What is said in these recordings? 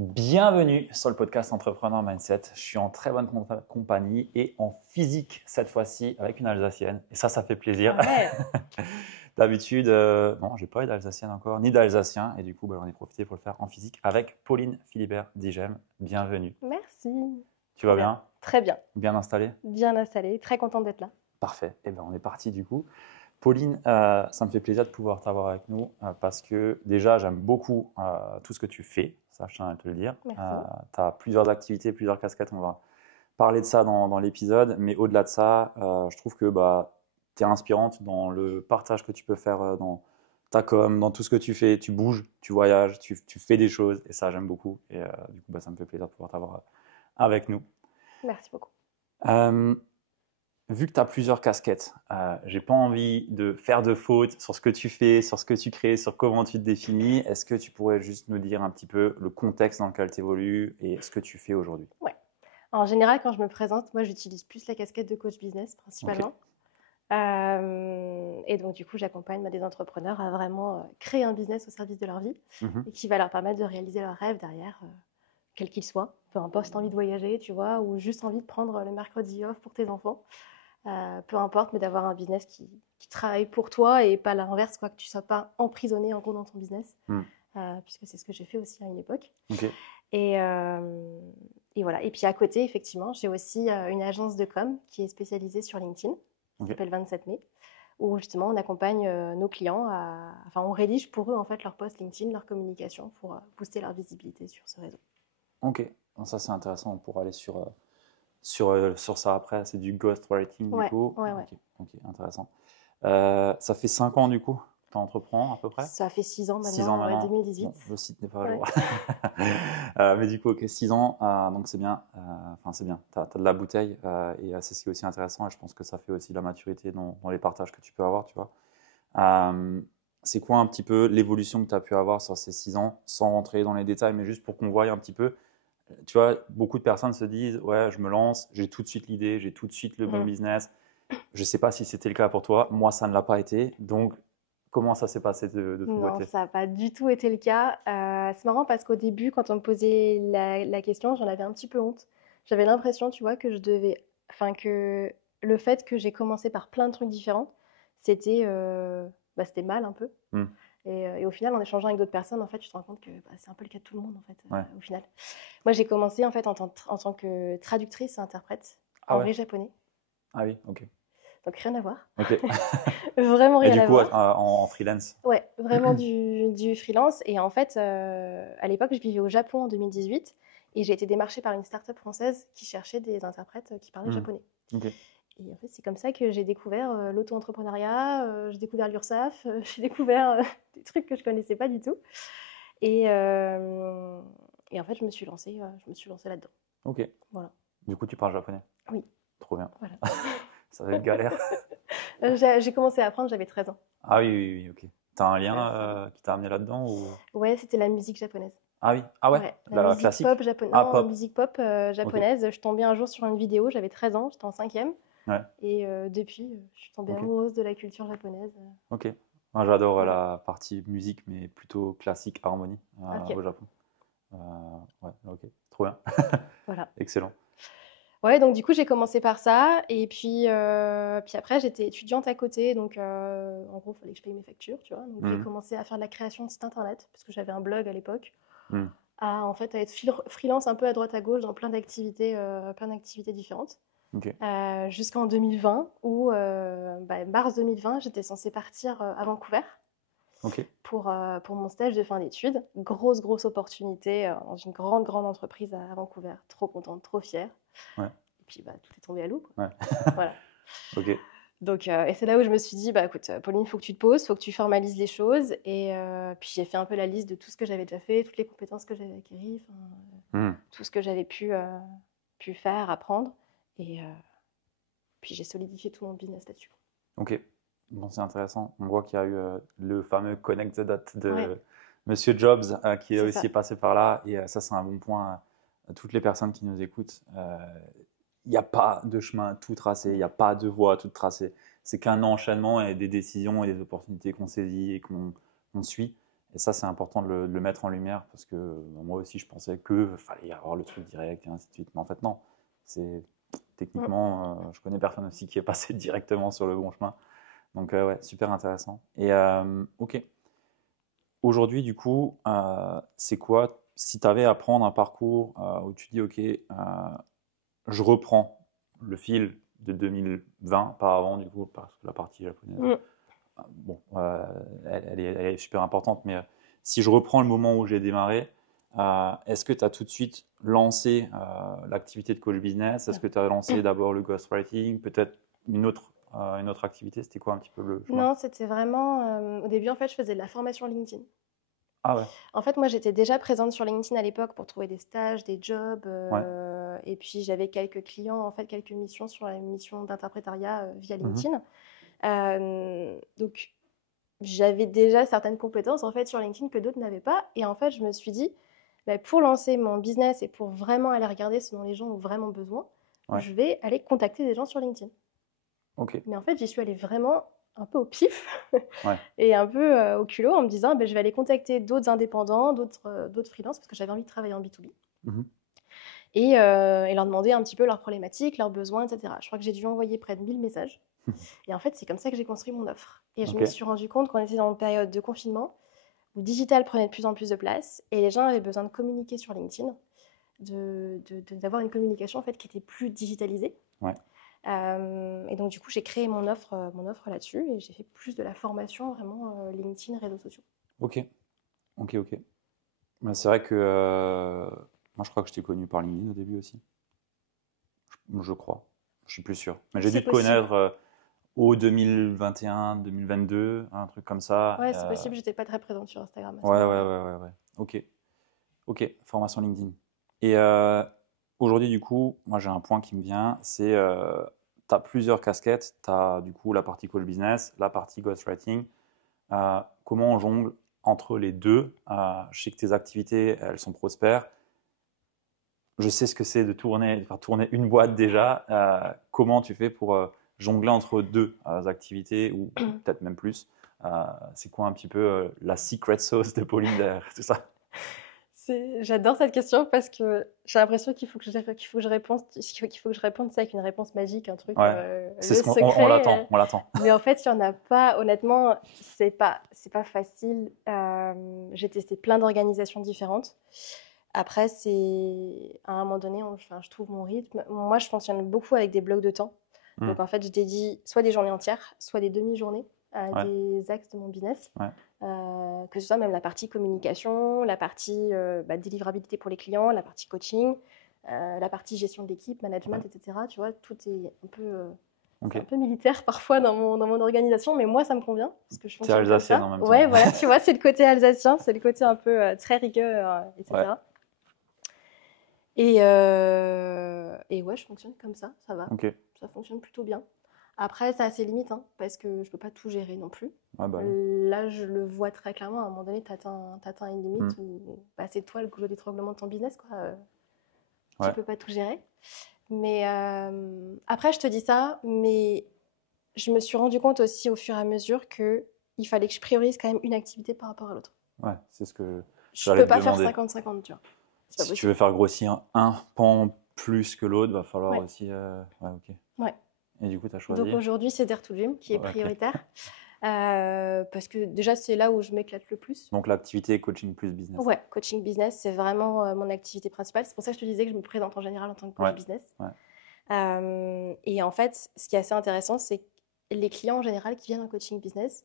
Bienvenue sur le podcast Entrepreneur Mindset. Je suis en très bonne compagnie et en physique cette fois-ci avec une Alsacienne. Et ça fait plaisir. Ouais. D'habitude, non, j'ai pas eu d'Alsacienne encore, ni d'Alsacien. Et du coup, j'en ai profité pour le faire en physique avec Pauline Philibert d'IGEM. Bienvenue. Merci. Tu vas bien? Très bien. Bien installé? Bien installé. Très contente d'être là. Parfait. Et on est parti du coup. Pauline, ça me fait plaisir de pouvoir t'avoir avec nous parce que déjà, j'aime beaucoup tout ce que tu fais. Ça, je tiens à te le dire. Merci. Tu as plusieurs activités, plusieurs casquettes. On va parler de ça dans l'épisode. Mais au-delà de ça, je trouve que tu es inspirante dans le partage que tu peux faire dans ta com, dans tout ce que tu fais. Tu bouges, tu voyages, tu fais des choses. Et ça, j'aime beaucoup. Et du coup, ça me fait plaisir de pouvoir t'avoir avec nous. Merci beaucoup. Vu que tu as plusieurs casquettes, j'ai pas envie de faire de fautes sur ce que tu fais, sur ce que tu crées, sur comment tu te définis. Est-ce que tu pourrais juste nous dire un petit peu le contexte dans lequel tu évolues et ce que tu fais aujourd'hui? Ouais. En général, quand je me présente, moi, j'utilise plus la casquette de coach business principalement. Et donc, du coup, j'accompagne des entrepreneurs à vraiment créer un business au service de leur vie et qui va leur permettre de réaliser leurs rêves derrière, quel qu'il soit. Peu importe si tu as envie de voyager, tu vois, ou juste envie de prendre le mercredi off pour tes enfants. Peu importe, mais d'avoir un business qui travaille pour toi et pas l'inverse, quoi, que tu ne sois pas emprisonné en gros dans ton business, puisque c'est ce que j'ai fait aussi à une époque. Okay. Et voilà. Et puis à côté, effectivement, j'ai aussi une agence de com qui est spécialisée sur LinkedIn, qui s'appelle 27 mai, où justement on accompagne nos clients, on rédige pour eux en fait leur post LinkedIn, leur communication pour booster leur visibilité sur ce réseau. Ok, donc ça c'est intéressant pour aller sur ça après. C'est du ghostwriting du coup. Ouais. Ok, intéressant. Ça fait 5 ans du coup que tu entreprends à peu près? Ça fait 6 ans maintenant, 6 ans maintenant. 2018. Bon, le site n'est pas à jour. Mais du coup, ok, 6 ans, donc c'est bien. C'est bien. Tu as de la bouteille et c'est ce qui est aussi intéressant. Et je pense que ça fait aussi la maturité dans les partages que tu peux avoir, tu vois. C'est quoi un petit peu l'évolution que tu as pu avoir sur ces 6 ans, sans rentrer dans les détails, mais juste pour qu'on voie un petit peu. Tu vois, beaucoup de personnes se disent, ouais, je me lance, j'ai tout de suite l'idée, j'ai tout de suite le bon business. Je ne sais pas si c'était le cas pour toi. Moi, ça ne l'a pas été. Donc, comment ça s'est passé de ton côté? Non, ça n'a pas du tout été le cas. C'est marrant parce qu'au début, quand on me posait la question, j'en avais un petit peu honte. J'avais l'impression, tu vois, que que le fait que j'ai commencé par plein de trucs différents, c'était c'était mal un peu. Et au final, en échangeant avec d'autres personnes, en fait, tu te rends compte que c'est un peu le cas de tout le monde, en fait, au final. Moi, j'ai commencé en fait en tant que traductrice et interprète en vrai japonais. Ah oui, ok. Donc rien à voir. Ok. Vraiment rien à voir. Et du coup, en freelance? Ouais, vraiment du freelance. Et en fait, à l'époque, je vivais au Japon en 2018 et j'ai été démarchée par une start-up française qui cherchait des interprètes qui parlaient japonais. Okay. Et en fait, c'est comme ça que j'ai découvert l'auto-entrepreneuriat, j'ai découvert l'URSSAF, j'ai découvert des trucs que je connaissais pas du tout. Et en fait, je me suis lancée là-dedans. Ok. Voilà. Du coup, tu parles japonais? Oui. Trop bien. Voilà. Ça va être galère. J'ai commencé à apprendre, j'avais 13 ans. Ah oui, ok. T'as un lien qui t'a amené là-dedans ou... Ouais, c'était la musique japonaise. Ah oui, ah ouais, la musique classique. pop japonaise. Ah, Non, pop. musique pop japonaise. Okay. Je tombais un jour sur une vidéo, j'avais 13 ans, j'étais en 5e. Ouais. Et depuis, je suis tombée amoureuse de la culture japonaise. Ok. Moi, j'adore la partie musique, mais plutôt classique, harmonie au Japon. Ouais, ok, trop bien. Voilà. Excellent. Ouais, donc du coup, j'ai commencé par ça. Et puis après, j'étais étudiante à côté. Donc, en gros, il fallait que je paye mes factures, tu vois. Donc, j'ai commencé à faire de la création de site internet, parce que j'avais un blog à l'époque. À être freelance un peu à droite à gauche dans plein d'activités différentes. Okay. Jusqu'en 2020, où, mars 2020, j'étais censée partir à Vancouver. Okay. Pour mon stage de fin d'études. Grosse opportunité dans une grande entreprise à Vancouver. Trop contente, trop fière. Ouais. Et puis, tout est tombé à l'eau. Ouais. Voilà. Ok. Donc, et c'est là où je me suis dit, écoute, Pauline, il faut que tu te poses, il faut que tu formalises les choses. Et puis, j'ai fait un peu la liste de tout ce que j'avais déjà fait, toutes les compétences que j'avais acquises, tout ce que j'avais pu faire, apprendre. Et puis, j'ai solidifié tout mon business là-dessus. Ok. Bon, c'est intéressant. On voit qu'il y a eu le fameux Connect the Dot de Monsieur Jobs qui est aussi passé par là. Et ça, c'est un bon point à toutes les personnes qui nous écoutent. Il n'y a pas de chemin tout tracé, il n'y a pas de voie toute tracée. C'est qu'un enchaînement et des décisions et des opportunités qu'on saisit et qu'on suit. Et ça, c'est important de le mettre en lumière parce que moi aussi, je pensais que fallait avoir le truc direct et ainsi de suite. Mais en fait, non. C'est techniquement, je connais personne aussi qui est passé directement sur le bon chemin. Donc, ouais, super intéressant. Et ok. Aujourd'hui, du coup, c'est quoi, si tu avais à prendre un parcours où tu dis, ok, je reprends le fil de 2020 par avant, du coup, parce que la partie japonaise, Mm. bon, elle est super importante, mais si je reprends le moment où j'ai démarré, est-ce que tu as tout de suite lancé l'activité de coach business? Est-ce que tu as lancé d'abord le ghostwriting? Peut-être une autre activité? C'était quoi un petit peu le chemin? Non, c'était vraiment. Au début, en fait, je faisais de la formation LinkedIn. Ah ouais, En fait, moi, j'étais déjà présente sur LinkedIn à l'époque pour trouver des stages, des jobs, ouais. et puis j'avais quelques clients, en fait, quelques missions sur la mission d'interprétariat via Mhm. LinkedIn. Donc, j'avais déjà certaines compétences en fait sur LinkedIn que d'autres n'avaient pas. Et en fait, je me suis dit, bah, pour lancer mon business et pour vraiment aller regarder ce dont les gens ont vraiment besoin, Ouais, je vais aller contacter des gens sur LinkedIn. ok, Mais en fait, j'y suis allée vraiment un peu au pif ouais, et un peu au culot en me disant, bah, je vais aller contacter d'autres indépendants, d'autres freelances parce que j'avais envie de travailler en B2B. mhm. Et leur demander un petit peu leurs problématiques, leurs besoins, etc. Je crois que j'ai dû envoyer près de 1000 messages. Et en fait, c'est comme ça que j'ai construit mon offre. Et je Ok, me suis rendu compte qu'on était dans une période de confinement où le digital prenait de plus en plus de place et les gens avaient besoin de communiquer sur LinkedIn, d'avoir une communication en fait qui était plus digitalisée. ouais, Et donc du coup, j'ai créé mon offre là-dessus et j'ai fait plus de la formation vraiment LinkedIn, réseaux sociaux. ok, ok, ok. Mais c'est vrai que moi, je crois que je t'ai connu par LinkedIn au début aussi. Je crois. Je suis plus sûr. Mais j'ai dû C'est te possible. connaître au 2021, 2022, un truc comme ça. Ouais, c'est possible. J'étais pas très présente sur Instagram à ce Ouais, ouais, moment-là. ouais, ouais, ouais. Ok, ok. Formation LinkedIn. Et aujourd'hui, du coup, moi, j'ai un point qui me vient. C'est, tu as plusieurs casquettes. Tu as du coup la partie call business, la partie ghostwriting. Comment on jongle entre les deux? Je sais que tes activités, elles sont prospères. Je sais ce que c'est de faire tourner une boîte déjà. Comment tu fais pour jongler entre deux activités ou peut-être même plus? C'est quoi un petit peu la secret sauce de Pauline derrière tout ça? J'adore cette question parce que j'ai l'impression qu'il faut que je réponde, qu'il faut que je réponde ça avec une réponse magique, un truc, Ouais, c'est le ce on secret. l'attend, on l'attend. Mais en fait, il n'y en a pas. Honnêtement, c'est pas facile. J'ai testé plein d'organisations différentes. Après, c'est à un moment donné, enfin, je trouve mon rythme. Moi, je fonctionne beaucoup avec des blocs de temps. Hmm, Donc, en fait, je dédie soit des journées entières, soit des demi-journées à ouais, des axes de mon business. ouais, Que ce soit même la partie communication, la partie délivrabilité pour les clients, la partie coaching, la partie gestion de l'équipe, ouais. management, etc. Tu vois, tout est un peu, Ok. c'est un peu militaire parfois dans mon organisation, mais moi ça me convient parce que je T'es fonctionne comme alsacienne ça. en même temps. Ouais, voilà, tu vois, c'est le côté alsacien, c'est le côté un peu très rigueur, Ouais, etc. Et ouais, je fonctionne comme ça va, ok. ça fonctionne plutôt bien. Après, ça a ses limites, hein, parce que je peux pas tout gérer non plus. Ouais, bah oui. Là, je le vois très clairement. À un moment donné, t'atteins une Hmm, limite où bah, c'est toi le goulot d'étranglement de ton business, quoi. Tu ouais, peux pas tout gérer. Mais après, je te dis ça, mais je me suis rendu compte aussi au fur et à mesure que il fallait que je priorise quand même une activité par rapport à l'autre. ouais, c'est ce que Je j'allais peux te pas faire demander. 50-50, tu vois. C'est pas Si tu veux possible. faire grossir un pan plus que l'autre, va falloir Ouais, aussi. Ouais, ok. ouais. Et du coup, tu as Donc choisi. aujourd'hui, c'est Dare to Dream qui est Ok. prioritaire. Parce que déjà, c'est là où je m'éclate le plus. Donc l'activité coaching plus business. Ouais, coaching business, c'est vraiment mon activité principale. C'est pour ça que je te disais que je me présente en général en tant que coach Ouais, business. ouais, Et en fait, ce qui est assez intéressant, c'est que les clients en général qui viennent en coaching business,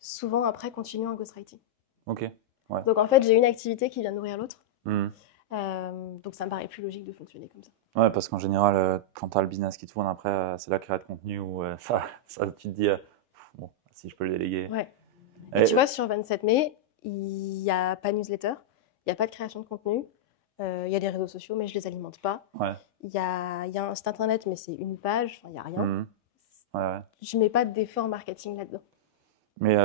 souvent après continuent en ghostwriting. ok, ouais. Donc en fait, j'ai une activité qui vient nourrir l'autre. Mhm. Donc ça me paraît plus logique de fonctionner comme ça. Ouais, parce qu'en général, quand tu as le business qui tourne, après, c'est la création de contenu où tu te dis, bon, si je peux le déléguer. Ouais. Et tu Et, vois, sur 27 mai, il n'y a pas de newsletter, il n'y a pas de création de contenu. Il y a des réseaux sociaux, mais je ne les alimente pas. ouais, Il y a un site internet, mais c'est une page, enfin, il n'y a rien. mhm. Ouais, ouais. Je ne mets pas d'effort marketing là-dedans. Mais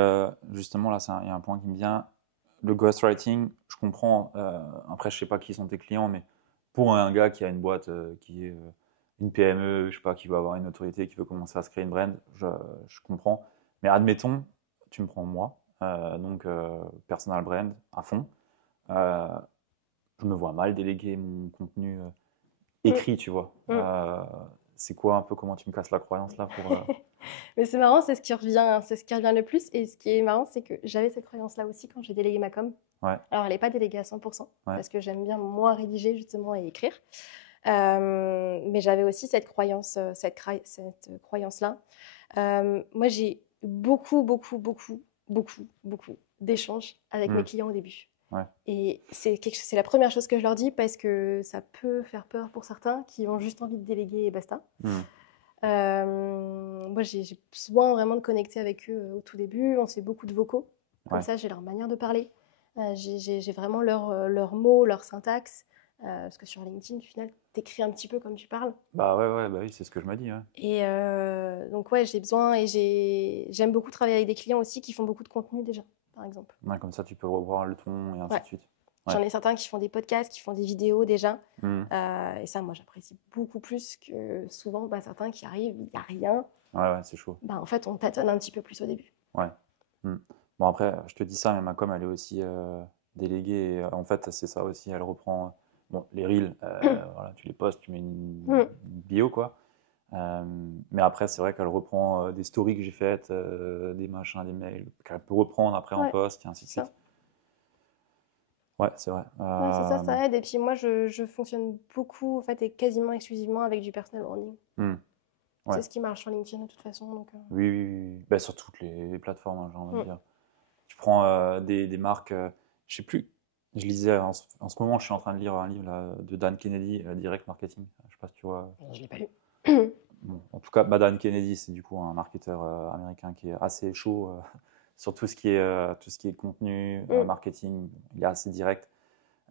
justement, là, il y a un point qui me vient. Le ghostwriting, je comprends. Après, je sais pas qui sont tes clients, mais pour un gars qui a une boîte qui est une PME, je sais pas, qui veut avoir une autorité, qui veut commencer à se créer une brand, je comprends. Mais admettons, tu me prends moi. donc personal brand à fond. Euh, je me vois mal déléguer mon contenu écrit, tu vois. C'est quoi un peu comment tu me casses la croyance là pour Mais c'est marrant, c'est ce qui revient, hein, c'est ce qui revient le plus. Et ce qui est marrant, c'est que j'avais cette croyance-là aussi quand j'ai délégué ma com. Ouais, Alors, elle n'est pas déléguée à 100%, ouais, parce que j'aime bien moi rédiger justement et écrire. Mais j'avais aussi cette croyance, cette croyance-là. Moi, j'ai beaucoup d'échanges avec mes hmm, clients au début. ouais, Et c'est la première chose que je leur dis parce que ça peut faire peur pour certains qui ont juste envie de déléguer et basta. hmm, Moi, j'ai besoin vraiment de connecter avec eux au tout début. On se fait beaucoup de vocaux. Comme ouais. ça, j'ai leur manière de parler. J'ai vraiment leurs mots, leur syntaxe. Parce que sur LinkedIn, au final, tu écris un petit peu comme tu parles. Bah ouais, ouais, bah oui, c'est ce que je me dis. Ouais. Et donc, ouais, j'ai besoin et j'aime beaucoup travailler avec des clients aussi qui font beaucoup de contenu déjà, par exemple. Ouais, comme ça, tu peux revoir le ton et ainsi Ouais. de suite. Ouais. J'en ai certains qui font des podcasts, qui font des vidéos déjà. Hmm. Et ça, moi, j'apprécie beaucoup plus que souvent bah, certains qui arrivent, il n'y a rien. Ouais, ouais, c'est chaud. Bah, en fait, on tâtonne un petit peu plus au début. Ouais. Hmm. Bon, après, je te dis ça, mais ma com, elle est aussi déléguée. Et, en fait, c'est ça aussi. Elle reprend bon, les reels. Voilà, tu les postes, tu mets une bio, quoi. Mais après, c'est vrai qu'elle reprend des stories que j'ai faites, des machins, des mails, qu'elle peut reprendre après en Ouais, post, et ainsi de c'est suite. ça. Ouais, c'est vrai. Ouais, c'est ça, ça aide. Et puis moi, je fonctionne beaucoup, en fait, et quasiment exclusivement avec du personal branding. Hmm. Ouais. C'est ce qui marche sur LinkedIn de toute façon. Donc, Oui, oui, oui, oui. Bah, sur toutes les plateformes, hein, j'ai envie de mm. dire. Tu prends des marques, je sais plus, je lisais en ce moment, je suis en train de lire un livre là, de Dan Kennedy, Direct Marketing. Je sais pas si tu vois. Je l'ai pas lu. Bon, en tout cas, bah, Dan Kennedy, c'est du coup un marketeur américain qui est assez chaud sur tout ce qui est contenu, Mm. marketing. Il est assez direct,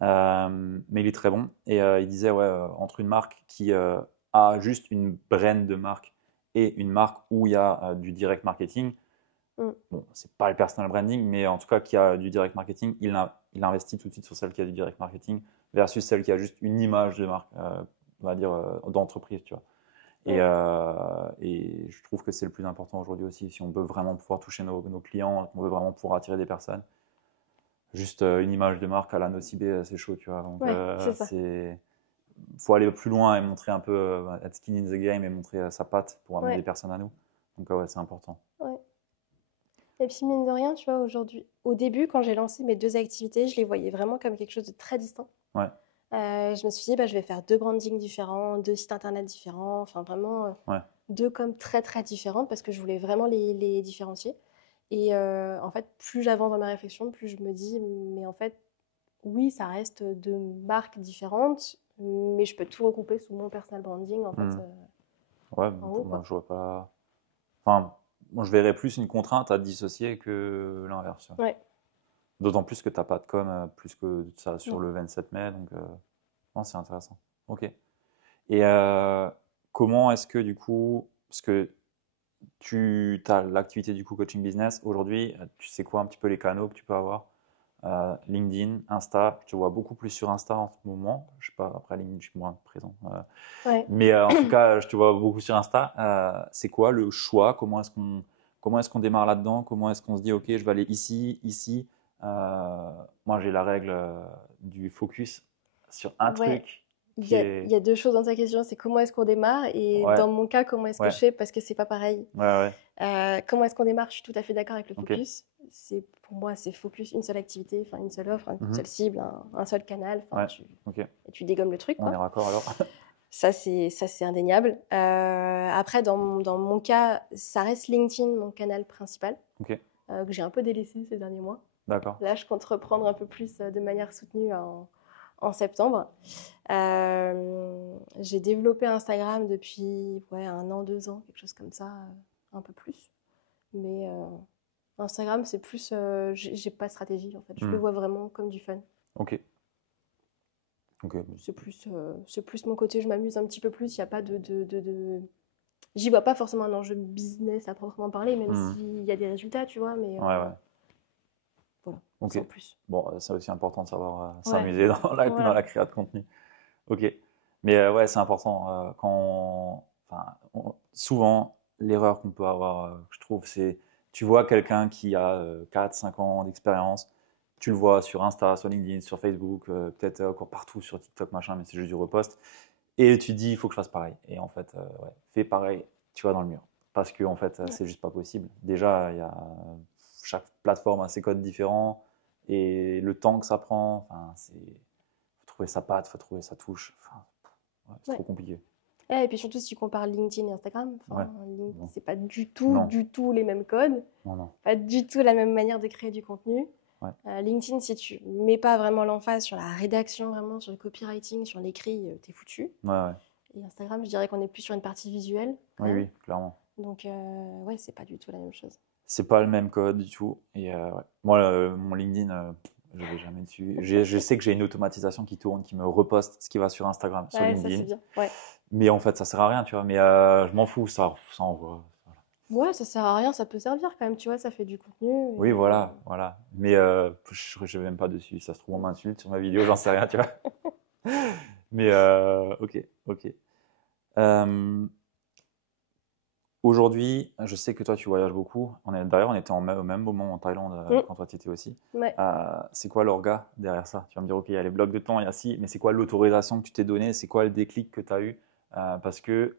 mais il est très bon. Et il disait, ouais, entre une marque qui a juste une brand de marque et une marque où il y a du direct marketing, Mm. bon, c'est pas le personal branding, mais en tout cas qui a du direct marketing, il investit tout de suite sur celle qui a du direct marketing versus celle qui a juste une image de marque, on va dire d'entreprise, tu vois. Mm. Et je trouve que c'est le plus important aujourd'hui aussi, si on veut vraiment pouvoir toucher nos clients, on veut vraiment pouvoir attirer des personnes. Juste une image de marque à la Nocibé, c'est chaud, tu vois. Donc Ouais, c'est ça. faut aller plus loin et montrer un peu, être skin in the game et montrer sa patte pour amener des Ouais, personnes à nous. Donc ouais, c'est important. ouais. Et puis, mine de rien, tu vois, aujourd'hui, au début, quand j'ai lancé mes deux activités, je les voyais vraiment comme quelque chose de très distinct. Ouais, Je me suis dit, bah, je vais faire deux brandings différents, deux sites internet différents, enfin vraiment ouais. deux coms très très différentes parce que je voulais vraiment les différencier. Et en fait, plus j'avance dans ma réflexion, plus je me dis, mais en fait, oui, ça reste deux marques différentes, mais je peux tout regrouper sous mon personal branding, en fait, Hmm. Ouais, en haut, moi quoi. je vois pas. Enfin, moi je verrais plus une contrainte à dissocier que l'inverse, tu vois. Ouais, D'autant plus que t'as pas de com plus que ça sur non. le 27 mai, donc non, c'est intéressant. Ok. Et comment est-ce que du coup, parce que tu as l'activité du coup coaching business aujourd'hui, tu sais quoi un petit peu les canaux que tu peux avoir? LinkedIn, Insta, je te vois beaucoup plus sur Insta en ce moment. Je sais pas, après LinkedIn, je suis moins présent. Ouais. Mais en tout cas, je te vois beaucoup sur Insta. C'est quoi le choix? Comment est-ce qu'on démarre là-dedans? Comment est-ce qu'on se dit, OK, je vais aller ici, ici? Moi, j'ai la règle du focus sur un Ouais, truc il qui y a, il est. y a deux choses dans ta question, c'est comment est-ce qu'on démarre et Ouais, dans mon cas, comment est-ce que ouais, je fais parce que c'est pas pareil. ouais, ouais. Comment est-ce qu'on démarre? Je suis tout à fait d'accord avec le OK. focus. C'est pour moi, c'est focus, une seule activité, enfin une seule offre, une Mhm. seule cible, un seul canal. Enfin, Ouais, OK. tu dégommes le truc, On est quoi. raccord alors. Ça c'est indéniable. Après, dans mon cas, ça reste LinkedIn, mon canal principal, OK, que j'ai un peu délaissé ces derniers mois. d'accord. Là, je compte reprendre un peu plus de manière soutenue en septembre. J'ai développé Instagram depuis ouais, 1 an, 2 ans, quelque chose comme ça, un peu plus. Mais Instagram, c'est plus. J'ai pas de stratégie en fait. Je le Hmm. vois vraiment comme du fun. OK, OK. C'est plus mon côté, je m'amuse un petit peu plus. Il n'y a pas J'y vois pas forcément un enjeu business à proprement parler, même Hmm. s'il y a des résultats, tu vois, mais Ouais, ouais. voilà, OK. sans plus. Bon, c'est aussi important de savoir Ouais, s'amuser dans voilà. la création de contenu. Ok. Mais ouais, c'est important. Enfin, souvent, l'erreur qu'on peut avoir, je trouve, c'est tu vois quelqu'un qui a 4-5 ans d'expérience, tu le vois sur Insta, sur LinkedIn, sur Facebook, peut-être encore partout sur TikTok, machin, mais c'est juste du repost. Et tu te dis, il faut que je fasse pareil. Et en fait, ouais, fais pareil, tu vas dans le mur. Parce que en fait, c'est juste pas possible. Déjà, chaque plateforme a ses codes différents et le temps que ça prend, enfin, faut trouver sa patte, faut trouver sa touche. Enfin, ouais, c'est trop compliqué. Et puis surtout, si tu compares LinkedIn et Instagram, Ouais. c'est pas du tout les mêmes codes, Non. pas du tout la même manière de créer du contenu. Ouais. LinkedIn, si tu mets pas vraiment l'emphase sur la rédaction, vraiment sur le copywriting, sur l'écrit, t'es foutu. Ouais. Et Instagram, je dirais qu'on est plus sur une partie visuelle. Oui, clairement. Donc, ouais, c'est pas du tout la même chose. C'est pas le même code du tout. Et ouais. Moi, mon LinkedIn, je vais jamais dessus. Je sais que j'ai une automatisation qui tourne, qui me reposte ce qui va sur Instagram, sur LinkedIn. Ça c'est bien. Ouais. Mais en fait, ça sert à rien, tu vois. Mais je m'en fous, ça envoie. Ouais, ça sert à rien, ça peut servir quand même, tu vois, ça fait du contenu. Oui, voilà. Mais je vais même pas dessus. Ça se trouve, on m'insulte sur ma vidéo, j'en sais rien, tu vois. Mais ok. Aujourd'hui, je sais que toi, tu voyages beaucoup. D'ailleurs, on était au même moment en Thaïlande quand toi, tu étais aussi. Ouais. C'est quoi l'orga derrière ça? Tu vas me dire, ok, il y a les blocs de temps, il y a ci, mais c'est quoi l'autorisation que tu t'es donnée? C'est quoi le déclic que tu as eu? Parce que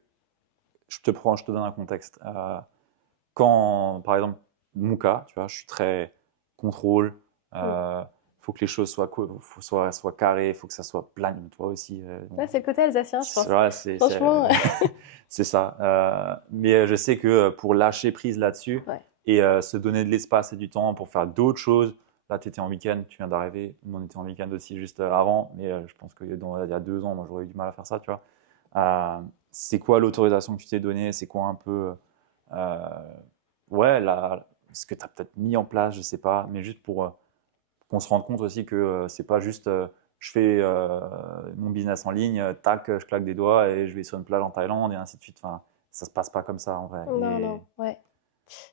je te donne un contexte. Quand, par exemple, mon cas, tu vois, je suis très contrôle. Faut que les choses soient carrées, il faut que ça soit plan. Toi aussi. Ouais, c'est le côté alsacien, je pense. Ouais, Franchement. c'est ça. Mais je sais que pour lâcher prise là-dessus et se donner de l'espace et du temps pour faire d'autres choses. Là, tu étais en week-end, tu viens d'arriver. Nous, on était en week-end aussi juste avant. Mais je pense qu'il y a 2 ans, moi, j'aurais eu du mal à faire ça, tu vois. C'est quoi l'autorisation que tu t'es donnée? C'est quoi un peu ouais, ce que tu as peut-être mis en place, je sais pas, mais juste pour qu'on se rende compte aussi que c'est pas juste je fais mon business en ligne, tac, je claque des doigts et je vais sur une plage en Thaïlande et ainsi de suite. Enfin, ça se passe pas comme ça en vrai. Non, ouais.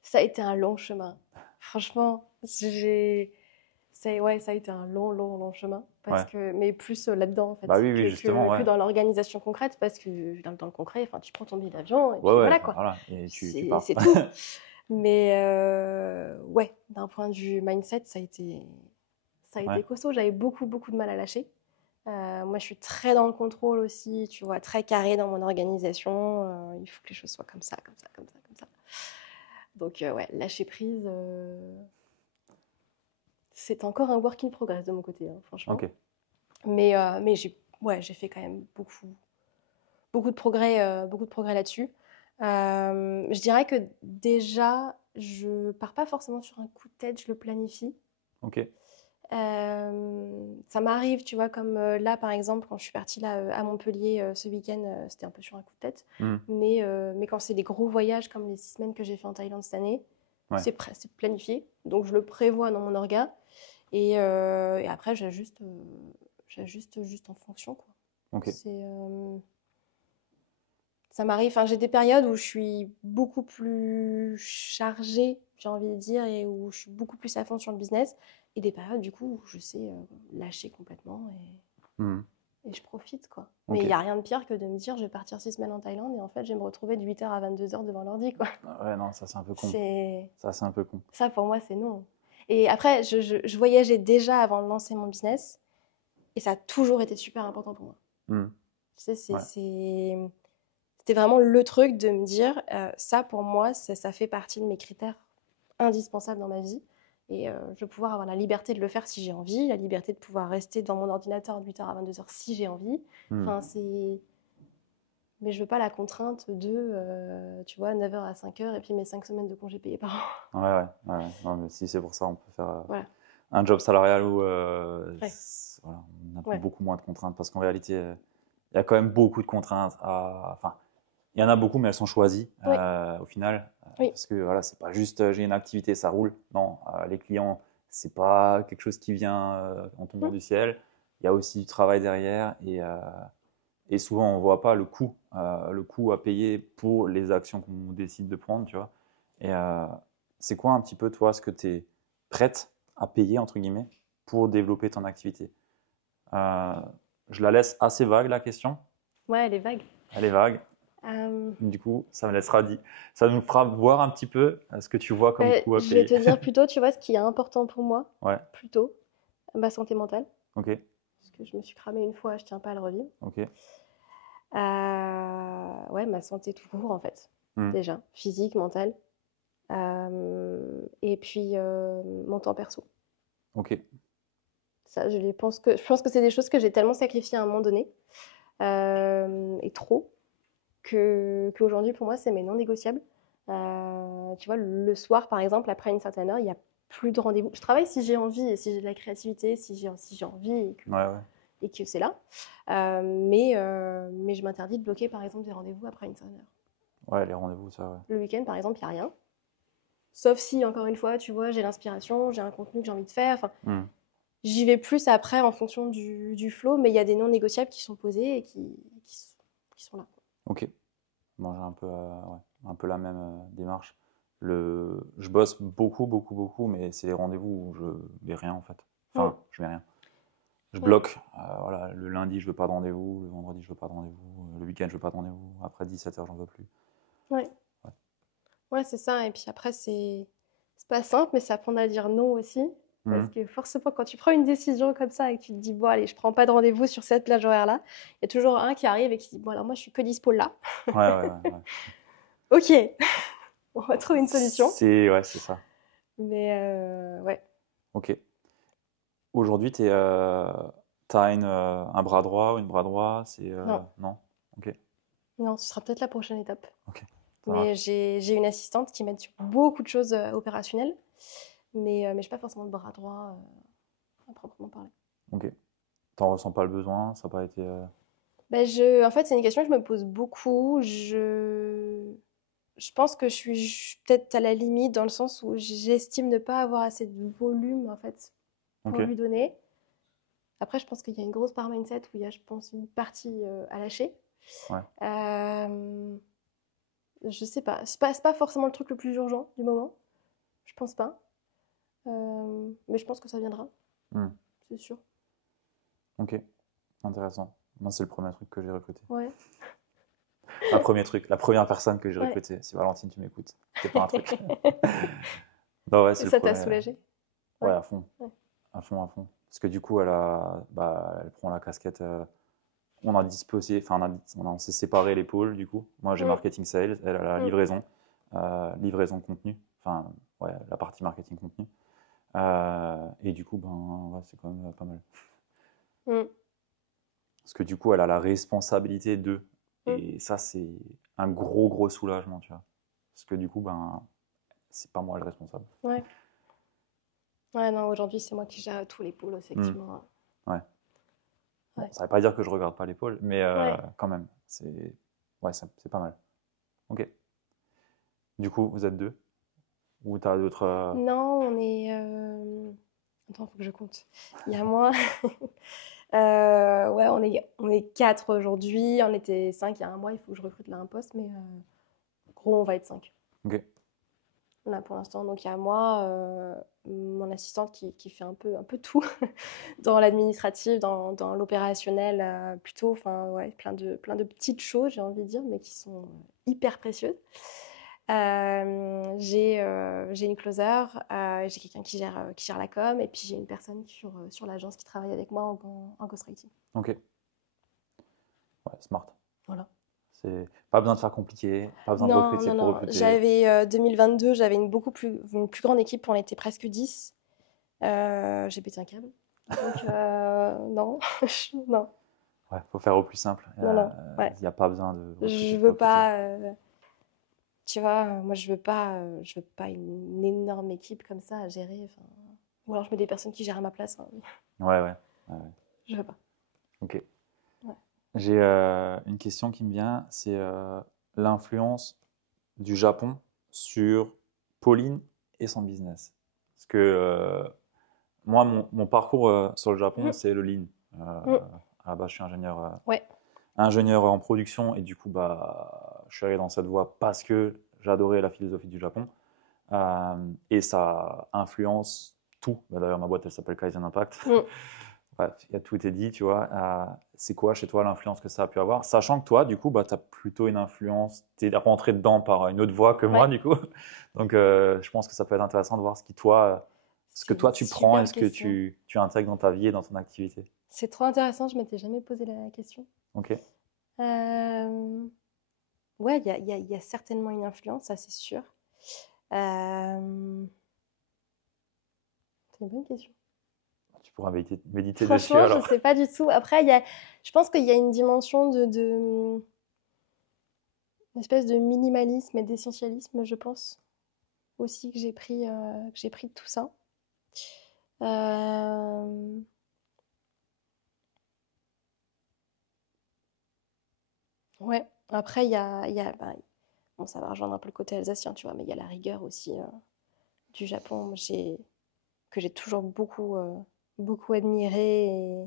Ça a été un long chemin. Franchement, ça a été un long chemin. Mais plus là-dedans, en fait, bah oui, justement, que dans l'organisation concrète, parce que dans le concret, tu prends ton billet d'avion et puis voilà, quoi. Voilà, et tu pars. C'est tout. Mais ouais, d'un point de vue mindset, ça a été costaud. J'avais beaucoup de mal à lâcher. Moi, je suis très dans le contrôle aussi, tu vois, très carré dans mon organisation. Il faut que les choses soient comme ça. Donc, ouais, lâcher prise, c'est encore un work in progress de mon côté, hein, franchement. Ok. Mais j'ai fait quand même beaucoup de progrès là-dessus. Je dirais que déjà, je pars pas forcément sur un coup de tête, je le planifie. Ok. Ça m'arrive, tu vois, comme là par exemple, quand je suis partie là à Montpellier ce week-end, c'était un peu sur un coup de tête. Mais quand c'est des gros voyages comme les 6 semaines que j'ai fait en Thaïlande cette année, c'est planifié. Donc je le prévois dans mon orga. Et après, j'ajuste juste en fonction, quoi. Ok. Ça m'arrive, enfin, j'ai des périodes où je suis beaucoup plus chargée, j'ai envie de dire, et où je suis beaucoup plus à fond sur le business. Et des périodes, du coup, où je sais lâcher complètement et je profite, quoi. Mais il n'y a rien de pire que de me dire, je vais partir 6 semaines en Thaïlande et en fait, je vais me retrouver de 8h à 22h devant l'ordi, quoi. Ouais, non, ça c'est un peu con. Ça, c'est un peu con. Ça, pour moi, c'est non. Et après, je voyageais déjà avant de lancer mon business et ça a toujours été super important pour moi. Tu sais, c'était vraiment le truc de me dire, ça pour moi, ça fait partie de mes critères indispensables dans ma vie. Et je vais pouvoir avoir la liberté de le faire si j'ai envie, la liberté de pouvoir rester devant mon ordinateur de 8h à 22h si j'ai envie. Enfin, mais je veux pas la contrainte de, tu vois, 9h à 5h et puis mes 5 semaines de congés payés par an. Ouais. Non, mais si c'est pour ça, on peut faire un job salarial où on a beaucoup moins de contraintes parce qu'en réalité, il y a quand même beaucoup de contraintes. Enfin, il y en a beaucoup, mais elles sont choisies au final. Parce que voilà, c'est pas juste j'ai une activité, ça roule. Non, les clients, c'est pas quelque chose qui vient en tombant du ciel. Il y a aussi du travail derrière et souvent on voit pas le coût à payer pour les actions qu'on décide de prendre, tu vois. Et c'est quoi un petit peu toi ce que tu es prête à payer entre guillemets pour développer ton activité? Je la laisse assez vague la question. Ouais, elle est vague. Elle est vague. Du coup, ça ça nous fera voir un petit peu ce que tu vois comme coût à Je vais payer. te dire plutôt, tu vois, ce qui est important pour moi, Ouais, plutôt, ma santé mentale, ok, parce que je me suis cramée une fois, je tiens pas à le revivre. ok. Ouais, ma santé tout court, en fait, Hmm, déjà, physique, mentale. Et puis, mon temps perso. ok, Ça, je pense que c'est des choses que j'ai tellement sacrifiées à un moment donné, et trop, qu'aujourd'hui, pour moi, c'est mes non négociables. Tu vois, le soir, par exemple, après une certaine heure, il n'y a plus de rendez-vous. Je travaille si j'ai envie et si j'ai de la créativité, si j'ai envie ouais, ouais. et que c'est là. Mais je m'interdis de bloquer, par exemple, des rendez-vous après une certaine heure. Ouais, les rendez-vous, ça, ouais. Le week-end, par exemple, il n'y a rien. Sauf si, encore une fois, tu vois, j'ai l'inspiration, j'ai un contenu que j'ai envie de faire. Enfin, Hmm, j'y vais plus après en fonction du flow, mais il y a des non négociables qui sont posés et qui sont là. ok. Bon, j'ai ouais, un peu la même démarche. Je bosse beaucoup, beaucoup, beaucoup, mais c'est les rendez-vous où je mets rien en fait. Mm. Enfin, je mets rien. Je Ouais. bloque. Voilà, le lundi, je veux pas de rendez-vous. Le vendredi, je veux pas de rendez-vous. Le week-end, je veux pas de rendez-vous. Après 17h, j'en veux plus. Ouais. Ouais. Ouais, c'est ça. Et puis après, c'est pas simple, mais ça apprendre à dire non aussi. Parce Mhm. que forcément, quand tu prends une décision comme ça et que tu te dis, bon, allez, je prends pas de rendez-vous sur cette plage horaire-là, il y a toujours un qui arrive et qui dit, bon, alors moi, je suis que dispo là. Ouais, ouais, ouais, ouais. Ok, on va trouver une solution. Ouais, c'est ça. Mais ouais, Ok. Aujourd'hui, t'as un bras droit ou une bras droit, non, non? Ok, non, ce sera peut-être la prochaine étape. ok, ça Mais marche. j'ai une assistante qui m'aide sur beaucoup de choses opérationnelles, mais je n'ai pas forcément de bras droit à proprement parler. Ok. T'en ressens pas le besoin, ça n'a pas été. Ben en fait, c'est une question que je me pose beaucoup. Je pense que je suis peut-être à la limite dans le sens où j'estime ne pas avoir assez de volume en fait Ok, pour lui donner. Après, je pense qu'il y a une grosse part mindset où il y a, je pense, une partie à lâcher. ouais, Euh, je sais pas. C'est pas forcément le truc le plus urgent du moment. Je pense pas. Mais je pense que ça viendra, hmm, c'est sûr. ok, intéressant. Moi, c'est le premier truc que j'ai recruté. Ouais, Enfin, premier truc, la première personne que j'ai ouais. recrutée. Si Valentine, tu m'écoutes, c'est pas un truc. Non, ouais, Et c'est le ça t'a premier. soulagé? Ouais, Ouais, à fond, ouais. à fond, à fond. Parce que du coup, elle prend la casquette. On a disposé, enfin, on s'est séparé les pôles, du coup. Moi, j'ai Mm, marketing sales, elle a la mm, livraison contenu. Enfin, ouais, la partie marketing contenu. Et du coup, ben, ouais, c'est quand même pas mal. mm, Parce que du coup, elle a la responsabilité d'eux. mm. Et ça, c'est un gros, gros soulagement, tu vois. Parce que du coup, ben, c'est pas moi le responsable. Ouais. Ouais, non, aujourd'hui, c'est moi qui gère tous les pôles, Hmm, effectivement. ouais. Bon, Ouais. ça veut pas dire que je regarde pas l'épaule, mais Ouais. quand même, ouais, c'est pas mal. Ok. Du coup, vous êtes deux? Ou t'as d'autres. Non, on est. Attends, faut que je compte. Il y a moi. Ouais, on est quatre aujourd'hui. On était cinq il y a un mois. Il faut que je recrute là un poste, mais en gros, on va être cinq. Ok. Là, pour l'instant, donc il y a moi, mon assistante qui fait un peu tout dans l'administratif, dans l'opérationnel, plutôt, enfin ouais, plein de petites choses, j'ai envie de dire, mais qui sont hyper précieuses. J'ai une closer, j'ai quelqu'un qui gère la com, et puis j'ai une personne sur l'agence qui travaille avec moi en ghostwriting. Ok. Ouais, smart. Voilà. C'est pas besoin de faire compliqué, pas besoin de Non, recruter non, pour non. recruter. J'avais 2022, j'avais une plus grande équipe, on était presque 10. J'ai pété un câble. Donc, non, non, Ouais, faut faire au plus simple. non, non, ouais. Il n'y a pas besoin de recruter Je pour veux recruter. pas, tu vois, moi je veux pas une énorme équipe comme ça à gérer. Enfin, ou alors je mets des personnes qui gèrent à ma place, hein. Ouais, ouais. Ouais, ouais. Je veux pas. Ok. Ouais. J'ai une question qui me vient, c'est l'influence du Japon sur Pauline et son business. Parce que moi, mon parcours sur le Japon, Mhm, c'est le lean. Euh, mhm. à la base, je suis Ouais. ingénieur en production et du coup, je suis allé dans cette voie parce que j'adorais la philosophie du Japon. Et ça influence tout. D'ailleurs, ma boîte, elle s'appelle Kaizen Impact. Mhm. Ouais, tout est dit, tu vois. C'est quoi chez toi l'influence que ça a pu avoir? Sachant que toi, du coup, bah, tu as plutôt une influence, tu es rentré dedans par une autre voie que moi, Ouais, du coup. Donc, je pense que ça peut être intéressant de voir ce que c'est une toi tu prends et super ce que question. tu intègres dans ta vie et dans ton activité. C'est trop intéressant, je m'étais jamais posé la question. Ok. Euh, Ouais, il y a certainement une influence, ça c'est sûr. Euh, C'est une bonne question. Tu pourras méditer dessus Franchement, je alors. sais pas du tout. Après, je pense qu'il y a une dimension une espèce de minimalisme et d'essentialisme, je pense, aussi que j'ai pris de tout ça. Euh, ouais. Après, bah, bon, ça va rejoindre un peu le côté alsacien, tu vois, mais il y a la rigueur aussi du Japon, que j'ai toujours beaucoup admiré.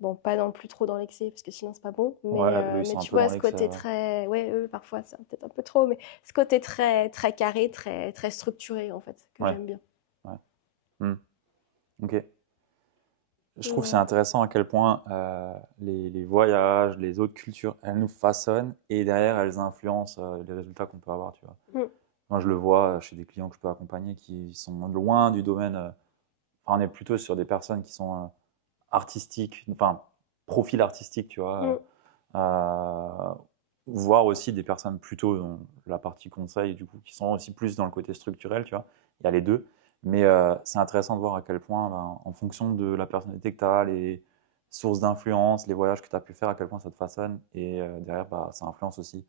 Bon, pas non plus trop dans l'excès, parce que sinon c'est pas bon. Ouais, eux, ils Mais sont un tu peu dans vois, ce l'excès, côté ouais. très. Ouais, eux, parfois, c'est peut-être un peu trop, mais ce côté très carré, très structuré, en fait, que Ouais, j'aime bien. ouais. Hmm. Ok. Je trouve que c'est Ouais. intéressant à quel point les voyages, les autres cultures, elles nous façonnent et derrière, elles influencent les résultats qu'on peut avoir, tu vois. Mm. Moi, je le vois chez des clients que je peux accompagner qui sont loin du domaine. Enfin, on est plutôt sur des personnes qui sont artistiques, enfin, profil artistique, tu vois. Mm. Voire aussi des personnes plutôt dans la partie conseil, du coup, qui sont aussi plus dans le côté structurel, tu vois. Il y a les deux. Mais c'est intéressant de voir à quel point, ben, en fonction de la personnalité que tu as, les sources d'influence, les voyages que tu as pu faire, à quel point ça te façonne. Et derrière, bah, ça influence aussi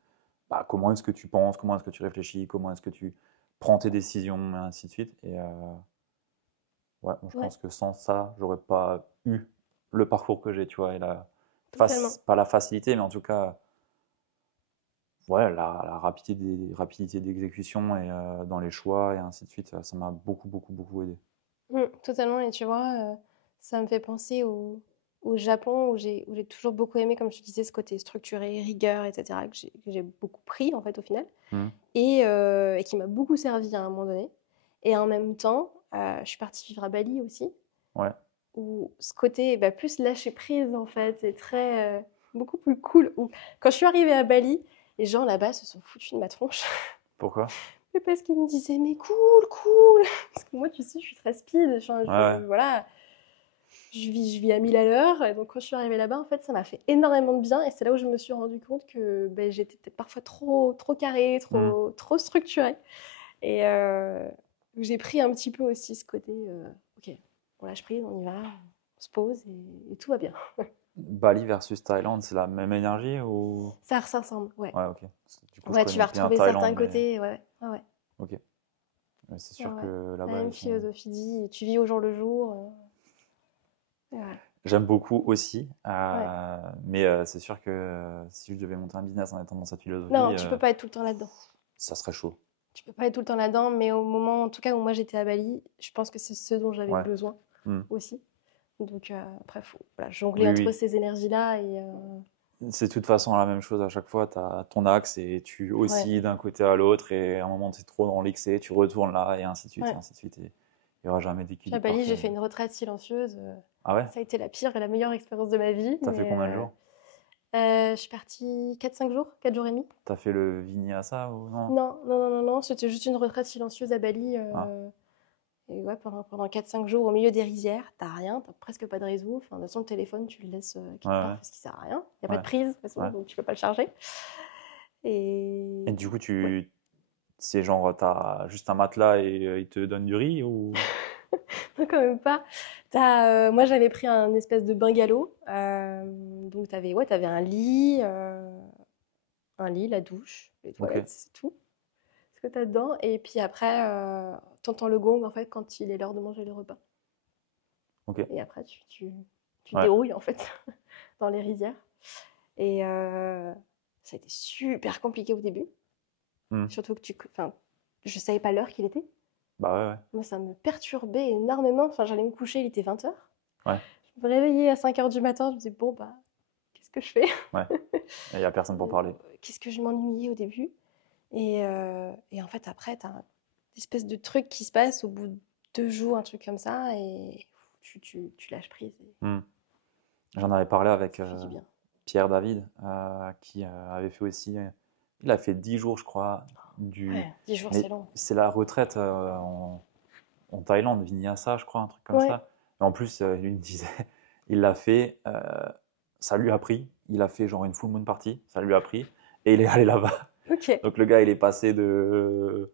bah, comment est-ce que tu penses, comment est-ce que tu réfléchis, comment est-ce que tu prends tes décisions, et ainsi de suite. Et ouais, moi, je Ouais, pense que sans ça, j'aurais pas eu le parcours que j'ai, tu vois. Et totalement. pas la facilité, mais en tout cas, ouais, la rapidité d'exécution et dans les choix et ainsi de suite, ça m'a beaucoup aidé. Totalement. Et tu vois, ça me fait penser au Japon, où j'ai toujours beaucoup aimé, comme je te disais, ce côté structuré, rigueur, etc., que j'ai beaucoup pris, en fait, au final, Mhm. et qui m'a beaucoup servi à un moment donné. Et en même temps, je suis partie vivre à Bali aussi. Ouais, Où ce côté bah, plus lâcher prise en fait est beaucoup plus cool. Où, quand je suis arrivée à Bali, les gens là-bas se sont foutus de ma tronche. pourquoi? Mais parce qu'ils me disaient mais cool. Parce que moi tu sais je suis très speed, enfin, Ouais, ouais. voilà, je vis à 1000 à l'heure. Et donc quand je suis arrivée là-bas en fait ça m'a fait énormément de bien et c'est là où je me suis rendu compte que bah, j'étais peut-être parfois trop carrée, Mhm. trop structurée. Et j'ai pris un petit peu aussi ce côté ok, on lâche prise, on y va, on se pose et tout va bien. Bali versus Thaïlande, c'est la même énergie ou? Ça ressemble, ouais. Ouais, ok. Parce que du coup, je Ouais, tu connais vas bien retrouver certains Thaïlande, mais côtés, ouais. ok. Mais c'est Ouais, sûr ouais. que La là-bas, même ils sont. philosophie dit, tu vis au jour le jour. Et voilà. J'aime beaucoup aussi, Ouais. mais c'est sûr que si je devais monter un business en étant dans cette philosophie, Non, tu peux pas être tout le temps là-dedans. ça serait chaud. Tu peux pas être tout le temps là-dedans, mais au moment, en tout cas, où moi j'étais à Bali, je pense que c'est ce dont j'avais Ouais. besoin Hmm. aussi. Donc après, faut voilà, jongler Oui, entre oui. ces énergies-là C'est de toute façon la même chose à chaque fois. Tu as ton axe et tu ouais, oscilles d'un côté à l'autre et à un moment tu es trop dans l'excès, tu retournes là et ainsi de suite et ouais. ainsi de suite. Et il n'y aura jamais Puis à d'équilibre Bali, parfait. j'ai fait une retraite silencieuse. Ah ouais? Ça a été la pire et la meilleure expérience de ma vie. T'as fait Mais combien de jours? je suis partie 4 5 jours, 4 jours et demi. T'as fait le Vinyasa ou non? Non. C'était juste une retraite silencieuse à Bali. Ah, Et ouais, pendant 4 5 jours au milieu des rizières, t'as rien, t'as presque pas de réseau. Enfin, de toute façon, le téléphone, tu le laisses ouais, quelque part ouais, parce qu'il sert à rien. Il n'y a pas ouais, de prise, de toute façon, ouais. donc tu peux pas le charger. Et Et du coup, ouais. c'est genre, t'as juste un matelas et il te donne du riz ou? Non, quand même pas. Moi, j'avais pris un espèce de bungalow. Donc, t'avais un lit, la douche, les Ok, toilettes, c'est tout ce que t'as dedans. Et puis après, t'entends le gong en fait quand il est l'heure de manger le repas. ok, Et après, tu te ouais. débrouilles en fait dans les rizières. Et ça a été super compliqué au début. Hmm. Surtout que enfin, je savais pas l'heure qu'il était. Bah ouais, Moi, ça me perturbait énormément. Enfin, j'allais me coucher, il était 20 h. ouais, ouais, Je me réveillais à 5 h du matin. Je me disais, bon, bah, qu'est-ce que je fais? ouais. Et il n'y a personne pour parler. Qu'est-ce que je m'ennuyais au début. Et en fait, après, t'as une espèce de truc qui se passe au bout de 2 jours, un truc comme ça. Et tu lâches prise et Hmm. J'en avais parlé avec ça fait du bien. Pierre David, qui avait fait aussi. Il a fait 10 jours, je crois, Ouais, 10 jours, c'est mais long. c'est la retraite en Thaïlande, Vinyasa, je crois, un truc comme Ouais, ça. Et en plus, lui me disait, il l'a fait, ça lui a pris. Il a fait genre une full moon party, ça lui a pris, et il est allé là-bas. ok. Donc le gars, il est passé de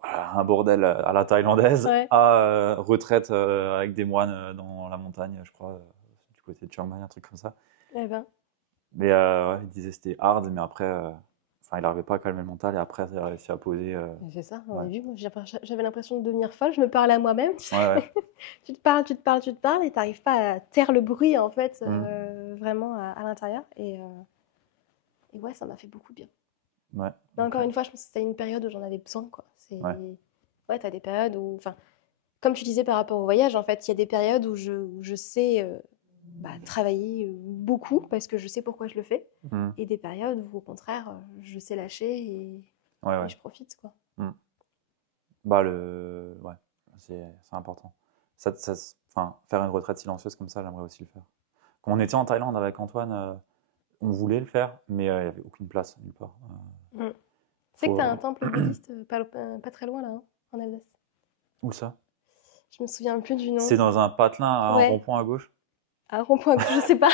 voilà, un bordel à la thaïlandaise Ouais, à retraite avec des moines dans la montagne, je crois, du côté de Chiang Mai, un truc comme ça. eh ben, Mais ouais, il disait que c'était hard, mais après, enfin, il n'arrivait pas à calmer le mental et après, il a réussi à poser. c'est ça, on Ouais, a vu. Moi, j'avais l'impression de devenir folle. Je me parlais à moi-même. Tu sais. ouais, ouais. Tu te parles, tu te parles, tu te parles et tu n'arrives pas à taire le bruit, en fait, Mm. vraiment à l'intérieur. Et ouais, ça m'a fait beaucoup de bien. Ouais, Mais ok. encore une fois, je pense que c'était une période où j'en avais besoin, quoi. Ouais. Ouais, t'as des périodes où, enfin, comme tu disais par rapport au voyage, en fait, il y a des périodes où je sais travailler beaucoup parce que je sais pourquoi je le fais, Mm. et des périodes où, au contraire, je sais lâcher Ouais, et ouais. je profite, quoi. Mm. Bah, ouais, c'est important. Enfin, faire une retraite silencieuse comme ça, j'aimerais aussi le faire. Quand on était en Thaïlande avec Antoine, on voulait le faire, mais il n'y avait aucune place nulle part. Mm. Tu sais que t'as un Faut... temple bouddhiste pas très loin, là, hein, en Alsace. Où ça? Je me souviens plus du nom. C'est dans un patelin à un Ouais, rond-point à gauche? à rond-point, je sais pas.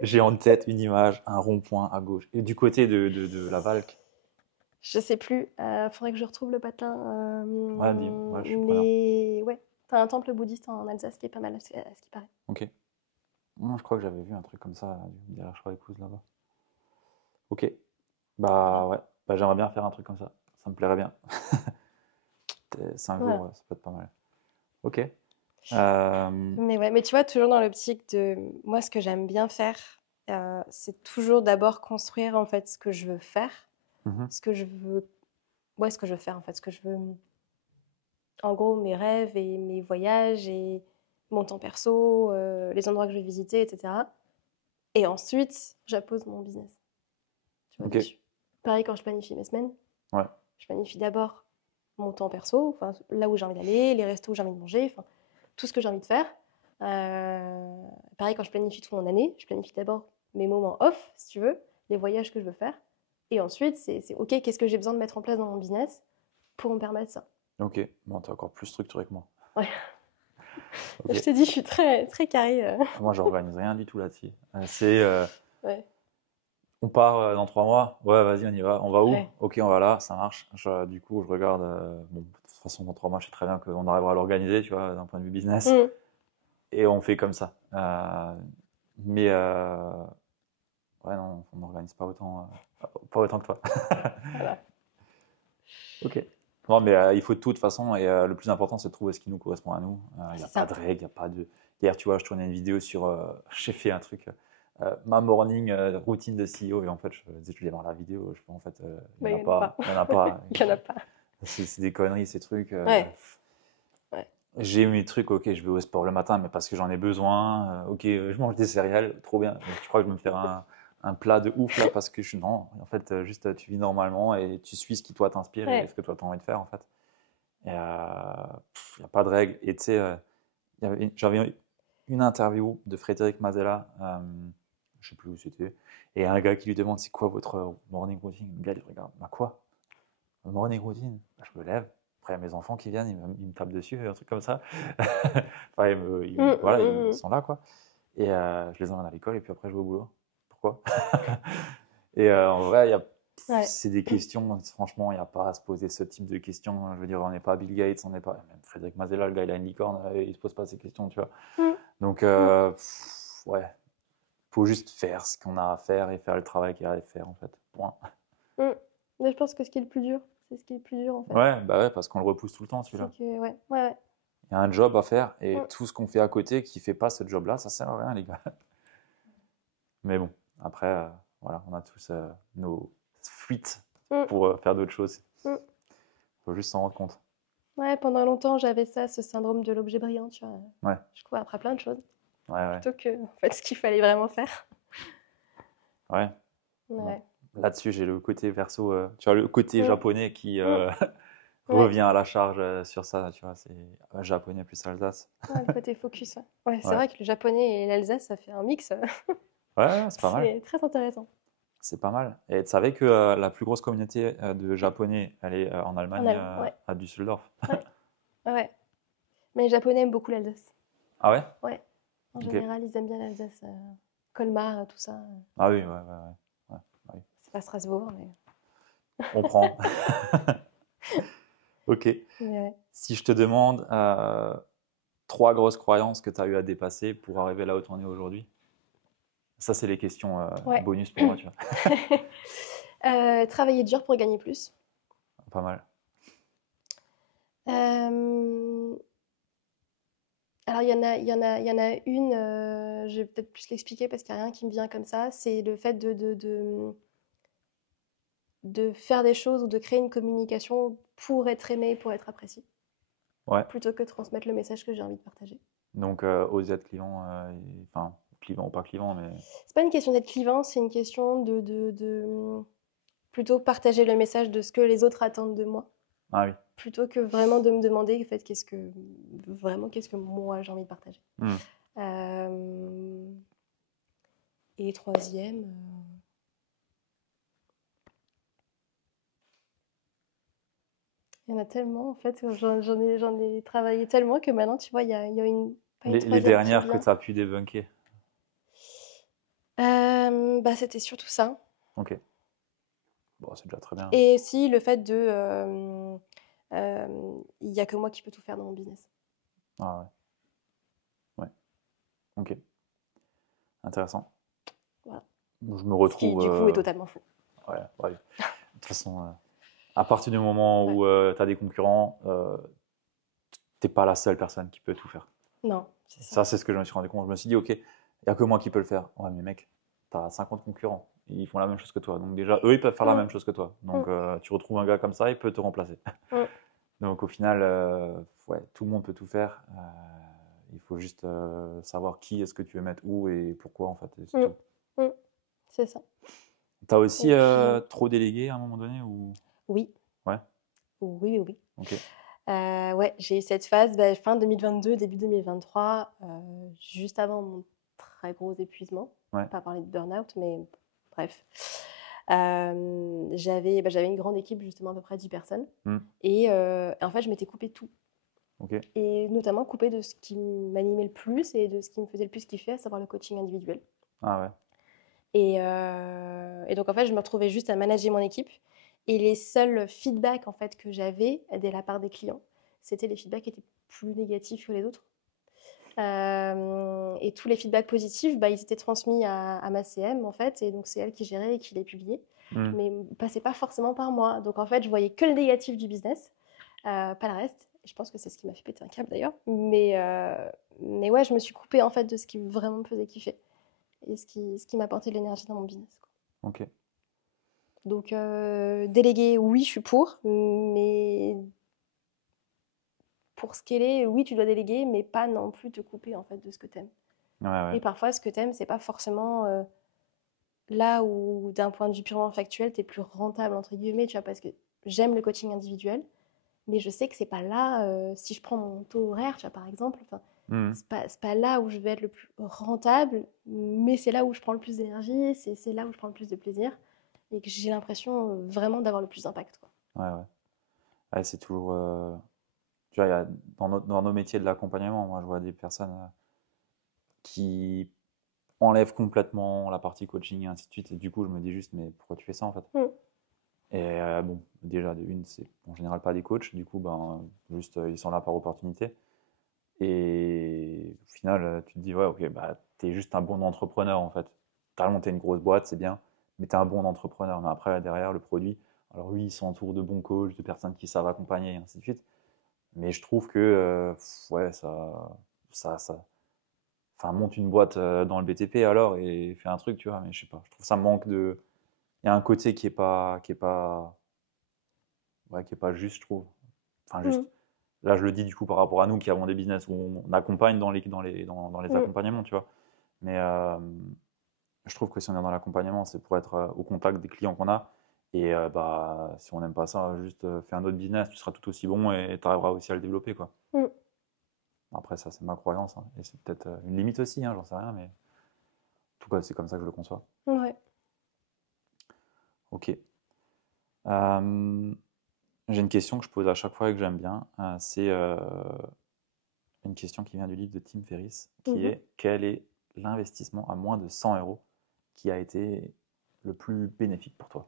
J'ai en tête une image, un rond-point à gauche. Et du côté de la Valque. Je sais plus. Faudrait que je retrouve le patelin. Ouais, ouais, je suis preneur. Mais ouais, t'as un temple bouddhiste en Alsace qui est pas mal à ce qui paraît. Ok. Moi, je crois que j'avais vu un truc comme ça derrière Choix épouse là-bas. Ok. Voilà. Bah ouais. Bah, j'aimerais bien faire un truc comme ça. Ça me plairait bien. 5 jours, Voilà. ouais, ça peut être pas mal. Ok. Mais ouais, mais tu vois, toujours dans l'optique de moi, ce que j'aime bien faire, c'est toujours d'abord construire en fait ce que je veux faire, Mhm. ce que je veux, ouais, ce que je veux faire en fait, ce que je veux, en gros, mes rêves et mes voyages et mon temps perso, les endroits que je vais visiter, etc. Et ensuite, j'appose mon business, tu vois, Ok. dessus. Pareil quand je planifie mes semaines, Ouais. je planifie d'abord mon temps perso, enfin, là où j'ai envie d'aller, les restos où j'ai envie de manger, enfin, tout ce que j'ai envie de faire. Pareil, quand je planifie toute mon année, je planifie d'abord mes moments off, si tu veux, les voyages que je veux faire. Et ensuite, c'est OK, qu'est-ce que j'ai besoin de mettre en place dans mon business pour me permettre ça. Ok. Bon, t'es encore plus structuré que moi. Ouais. Ok. Je te dis, je suis très, très carrée. Moi, j'organise rien du tout là-dessus. Ouais, On part dans 3 mois. Ouais, vas-y, on y va. On va où? ouais. Ok, on va là, ça marche. Du coup, je regarde. Bon, de toute façon, dans 3 mois, je sais très bien qu'on arrivera à l'organiser, tu vois, d'un point de vue business. Mm. Et on fait comme ça. Mais ouais, non, on n'organise pas autant que toi. Voilà, Ok. Non, mais il faut de toute façon, et le plus important, c'est de trouver ce qui nous correspond à nous. Il n'y a c'est pas ça. de règle, il n'y a pas de. Hier, tu vois, je tournais une vidéo sur. J'ai fait un truc, ma morning routine de CEO, et en fait, je vais voir la vidéo, je fais en fait, il Mais n'y en il a n'y en a pas. pas, il y en a pas. Il n'y en a pas. C'est des conneries, ces trucs. Ouais, ouais. J'ai mes trucs, ok, je vais au sport le matin, mais parce que j'en ai besoin. Ok, je mange des céréales, trop bien. Je crois que je vais me faire un plat de ouf là parce que je suis. Non, en fait, juste tu vis normalement et tu suis ce qui toi t'inspire et Ouais. ce que toi tu as envie de faire en fait. Et il n'y a pas de règle. Et tu sais, j'avais une interview de Frédéric Mazella, je sais plus où c'était, et un gars qui lui demande c'est quoi votre morning routine. Le gars il regarde, bah quoi? Morning routine? Bah, je me lève. Après, il y a mes enfants qui viennent, ils me tapent dessus, un truc comme ça. Enfin, voilà, ils Mm. sont là, quoi. Et je les emmène à l'école, et puis après, je vais au boulot. Pourquoi? Et en vrai, Ouais. c'est des questions, franchement, il n'y a pas à se poser ce type de questions. Je veux dire, on n'est pas Bill Gates, on n'est pas. Même Frédéric Mazella, le gars, il a une licorne, il ne se pose pas ces questions, tu vois. Mm. Donc, Mm. ouais, faut juste faire ce qu'on a à faire et faire le travail qu'il y a à faire, en fait. Point. Mm. Mais je pense que ce qui est le plus dur, c'est ce qui est le plus dur en fait. Ouais, bah ouais, parce qu'on le repousse tout le temps, C'est celui-là. que, ouais, ouais, ouais. Il y a un job à faire et Mm. tout ce qu'on fait à côté qui fait pas ce job-là, ça sert à rien, les gars. Mais bon, après, voilà, on a tous nos fuites Mm. pour faire d'autres choses. Mm. Faut juste s'en rendre compte. Ouais, pendant longtemps, j'avais ça, ce syndrome de l'objet brillant, tu vois. Ouais, Je courais après plein de choses, ouais, ouais, plutôt que, en fait, ce qu'il fallait vraiment faire. ouais. Bon. Ouais. Là-dessus, j'ai le côté verso, tu vois, le côté Mm. japonais qui Mm. Ouais. revient à la charge sur ça, tu vois, c'est japonais plus Alsace. Ouais, le côté focus. Ouais, ouais, c'est Ouais, vrai que le japonais et l'Alsace, ça fait un mix. ouais, c'est pas mal. C'est très intéressant. C'est pas mal. Et tu savais que la plus grosse communauté de japonais, elle est en En Allemagne, Allemagne, ouais. à Düsseldorf. Ouais, ouais. Mais les Japonais aiment beaucoup l'Alsace. Ah ouais? Ouais. En Ok. général, ils aiment bien l'Alsace. Colmar, tout ça. Ah oui, ouais, ouais, ouais. Ouais, bah oui. C'est pas Strasbourg, mais. On prend. Ok. Ouais. Si je te demande 3 grosses croyances que tu as eu à dépasser pour arriver là où tu en es aujourd'hui, ça, c'est les questions Ouais. bonus pour moi, tu vois. Travailler dur pour gagner plus. Pas mal. Euh, Alors, il y en a une, je vais peut-être plus l'expliquer parce qu'il n'y a rien qui me vient comme ça. C'est le fait de faire des choses ou de créer une communication pour être aimé, pour être apprécié, Ouais. plutôt que de transmettre le message que j'ai envie de partager. Donc, oser être clivant, enfin, clivant ou pas clivant, mais. C'est pas une question d'être clivant, c'est une question plutôt partager le message de ce que les autres attendent de moi, Ah oui. plutôt que vraiment de me demander en fait, qu'est-ce que moi j'ai envie de partager. Hmm. Euh, et troisième, il y en a tellement en fait, j'en ai travaillé tellement que maintenant, tu vois, il y a pas une Les troisième qui me dernières que vient. tu as pu débunker. Bah, c'était surtout ça. Ok. Bon, c'est déjà très bien. Et aussi le fait il n'y a que moi qui peux tout faire dans mon business. Ah ouais. Ouais. Ok. Intéressant. Voilà. Je me Ce qui, retrouve. du coup, est totalement faux. Ouais, ouais. De toute façon, à partir du moment Ouais. où tu as des concurrents, t'es pas la seule personne qui peut tout faire. Non, c'est ça. Ça, c'est ce que je me suis rendu compte. Je me suis dit, ok, il n'y a que moi qui peux le faire. Ouais, mais mec, tu as 50 concurrents. Ils font la même chose que toi. Donc, déjà, eux, ils peuvent faire la Mm, même chose que toi. Donc, mm, tu retrouves un gars comme ça, il peut te remplacer. mm, Donc, au final, ouais, tout le monde peut tout faire. Il faut juste savoir qui est-ce que tu veux mettre où et pourquoi, en fait. Et c'est mm, tout. mm. C'est ça. Tu as Et aussi puis, trop délégué à un moment donné ou... oui, Ouais, oui, oui, oui. ok. Ouais, j'ai eu cette phase fin 2022, début 2023, juste avant mon très gros épuisement. Ouais. Pas parler de burn-out, mais bref. J'avais une grande équipe, justement à peu près 10 personnes. Hmm. Et en fait, je m'étais coupé de tout. Ok. Et notamment coupé de ce qui m'animait le plus et de ce qui me faisait le plus kiffer, à savoir le coaching individuel. Ah ouais. Et donc, en fait, je me retrouvais juste à manager mon équipe. Et les seuls feedbacks en fait, que j'avais de la part des clients, c'était les feedbacks qui étaient plus négatifs que les autres. Et tous les feedbacks positifs, bah, ils étaient transmis à ma CM, en fait. Et donc, c'est elle qui gérait et qui les publiait. Hmm. Mais ne passait pas forcément par moi. Donc, en fait, je voyais que le négatif du business, pas le reste. Et je pense que c'est ce qui m'a fait péter un câble, d'ailleurs. Mais ouais, je me suis coupée, en fait, de ce qui vraiment me faisait kiffer et ce qui m'apportait de l'énergie dans mon business, quoi. Ok. Donc, déléguer, oui, je suis pour, mais pour ce qu'elle est, oui, tu dois déléguer, mais pas non plus te couper en fait de ce que t'aimes. Ouais, ouais. Et parfois, ce que t'aimes, c'est pas forcément là où, d'un point de vue purement factuel, t'es plus rentable entre guillemets, tu vois, parce que j'aime le coaching individuel, mais je sais que c'est pas là. Si je prends mon taux horaire, tu vois, par exemple, enfin, Hmm. c'est pas là où je vais être le plus rentable, mais c'est là où je prends le plus d'énergie, c'est là où je prends le plus de plaisir et que j'ai l'impression vraiment d'avoir le plus d'impact, quoi. Ouais, ouais. Ouais, c'est toujours. Tu vois, dans nos métiers de l'accompagnement, moi, je vois des personnes qui enlèvent complètement la partie coaching et ainsi de suite. Et du coup, je me dis juste, mais pourquoi tu fais ça en fait? Mm. Et bon, déjà, de une, c'est en général pas des coachs. Du coup, ben, juste, ils sont là par opportunité. Et au final, tu te dis, ouais, ok, bah, t'es juste un bon entrepreneur en fait. T'as monté une grosse boîte, c'est bien, mais t'es un bon entrepreneur. Mais après, derrière, le produit, alors oui, ils sont autour de bons coachs, de personnes qui savent accompagner et ainsi de suite. Mais je trouve que, ouais, ça, enfin, monte une boîte dans le BTP alors et fais un truc, tu vois. Mais je sais pas, je trouve ça manque de. Il y a un côté ouais, qui est pas juste, je trouve. Enfin, juste. Mm. Là, je le dis du coup par rapport à nous qui avons des business où on accompagne dans les Mm. accompagnements, tu vois. Mais je trouve que si on est dans l'accompagnement, c'est pour être au contact des clients qu'on a Et bah, si on n'aime pas ça, juste fais un autre business, tu seras tout aussi bon et tu arriveras aussi à le développer, quoi. Mm. Après, ça, c'est ma croyance, hein, et c'est peut-être une limite aussi, hein, j'en sais rien, mais en tout cas, c'est comme ça que je le conçois. Ouais. Ok. J'ai une question que je pose à chaque fois et que j'aime bien. C'est une question qui vient du livre de Tim Ferriss, qui Mhm. est: quel est l'investissement à moins de 100 euros qui a été le plus bénéfique pour toi?